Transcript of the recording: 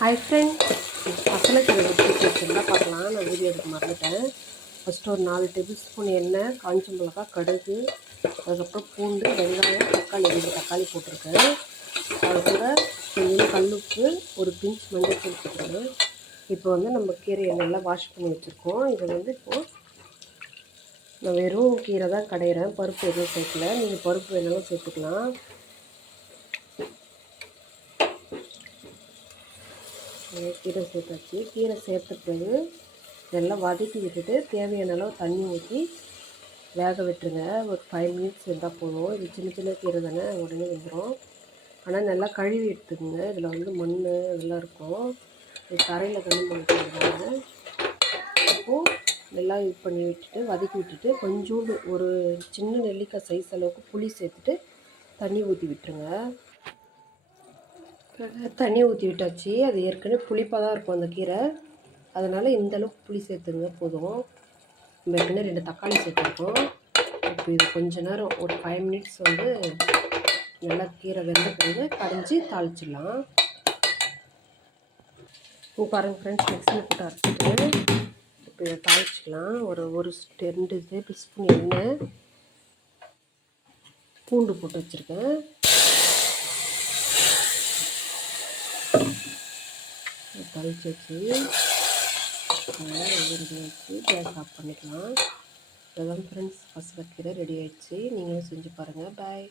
Hi friend, பசலைக்கீரை recipe வச்சுருந்தா பார்க்கலாம். நான் வீடியோ எடுக்க மறந்துட்டேன். ஃபஸ்ட்டு ஒரு 4 டேபிள் ஸ்பூன் எண்ணெய், காஞ்ச மிளகா, கடுகு, அதுக்கப்புறம் பூண்டு, வெங்காயம், தக்காளி 2 தக்காளி போட்டிருக்கேன். அது கூட கொஞ்சம் கல்லுப்பு, ஒரு பிஞ்ச் மஞ்சள் தூள் போட்டுருக்கேன். இப்போ வந்து நம்ம கீரையை நல்லா வாஷ் பண்ணி வச்சுருக்கோம். இதை வந்து இப்போது நான் வெறும் கீரை தான் கடையிறேன், பருப்பு எதுவும் சேர்க்கல. நீங்கள் பருப்பு வேணாலும் சேர்த்துக்கலாம். கீரை சேர்த்தாச்சு. கீரை சேர்த்த பிறகு இதெல்லாம் வதக்கி விட்டுட்டு தேவையான அளவு தண்ணி ஊற்றி வேக விட்டுருங்க. ஒரு 5 மினிட்ஸ் இருந்தால் போதும். இது சின்ன சின்ன கீரை தானே, உடனே வந்துடும். ஆனால் நல்லா கழுவி எடுத்துக்கோங்க. இதில் வந்து மண் இதெல்லாம் இருக்கும். இது தரையில் தண்ணி மண்ணுறதுனால அப்போது நல்லா இது பண்ணி விட்டுட்டு வதக்கி விட்டுட்டு கொஞ்சோண்டு ஒரு சின்ன நெல்லிக்காய் சைஸ் அளவுக்கு புளி சேர்த்துட்டு தண்ணி ஊற்றி விட்டுருங்க. தண்ணி ஊற்றி விட்டாச்சு. அது ஏற்கனவே புளிப்பாக தான் இருக்கும் அந்த கீரை, அதனால் இந்தளவுக்கு புளி சேர்த்துங்க போதும். நம்ம ஏற்கனவே 2 தக்காளி சேர்த்துருக்கோம். இப்போ இது கொஞ்ச நேரம் ஒரு 5 மினிட்ஸ் வந்து நல்லா கீரை வெந்த பிறகு கடைஞ்சி தாளிச்சிடலாம். இப்போ பாருங்கள் ஃப்ரெண்ட்ஸ், மிக்ஸியில் போட்டு அரைச்சிட்டு இப்போ இதை தாளிச்சிக்கலாம். ஒரு 2 டேபிள் ஸ்பூன் எண்ணெய், பூண்டு போட்டு வச்சுருக்கேன். தாளிச்சு வச்சு ரெடி ஆகிடுச்சு. கேஸ் ஆஃப் பண்ணிக்கலாம். அதான் ஃப்ரெண்ட்ஸ், பசலைக்கீரை ரெடி ஆகிடுச்சு. நீங்களும் செஞ்சு பாருங்கள். பாய்.